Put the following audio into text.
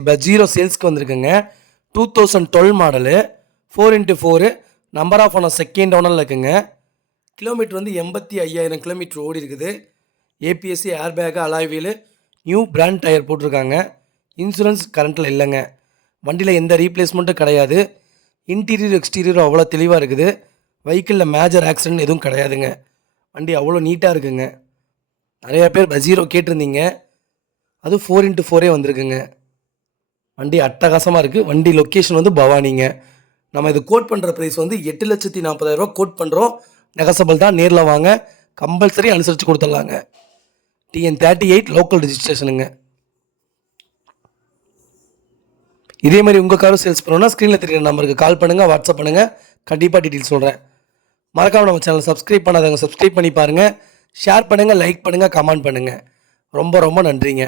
இப்போ ஜீரோ சேல்ஸ்க்கு வந்திருக்குங்க. 2012 model, 4x4, number of owner second ஓனரில் இருக்குங்க. கிலோமீட்டர் வந்து 85,000 கிலோமீட்டர் ஓடி இருக்குது. ABSC, air bag, alloy wheel, new brand tyre போட்டிருக்காங்க. இன்சூரன்ஸ் கரண்ட்டில் இல்லைங்க. வண்டியில் எந்த ரீப்ளேஸ்மெண்ட்டும் கிடையாது. இன்டீரியர் எக்ஸ்டீரியரும் அவ்வளோ தெளிவாக இருக்குது. வெஹிக்கிளில் மேஜர் ஆக்சிடென்ட் எதுவும் கிடையாதுங்க. வண்டி அவ்வளோ நீட்டாக இருக்குங்க. நிறையா பேர் பஜீரோ கேட்டிருந்தீங்க. அது 4x4 வந்திருக்குங்க. வண்டி அட்டகாசமாக இருக்குது. வண்டி லொக்கேஷன் வந்து பவானிங்க. நம்ம இது கோட் பண்ணுற ப்ரைஸ் வந்து 8,40,000 கோட் பண்ணுறோம். நெகசபிள் தான். நேரில் வாங்க, கம்பல்சரி அனுசரித்து கொடுத்துடலாங்க. TN38 local ரிஜிஸ்ட்ரேஷனுங்க. இதே மாதிரி உங்கள் காரும் சேல்ஸ் பண்ணணும்னா ஸ்க்ரீனில் தெரியுற நம்பருக்கு கால் பண்ணுங்கள், வாட்ஸ்அப் பண்ணுங்கள். கண்டிப்பாக டீட்டெயில்ஸ் சொல்கிறேன். மறக்காமல் நம்ம சேனல் சப்ஸ்கிரைப் பண்ணாதவங்க சப்ஸ்கிரைப் பண்ணி பாருங்கள். ஷேர் பண்ணுங்கள், லைக் பண்ணுங்கள், கமெண்ட் பண்ணுங்கள். ரொம்ப ரொம்ப நன்றிங்க.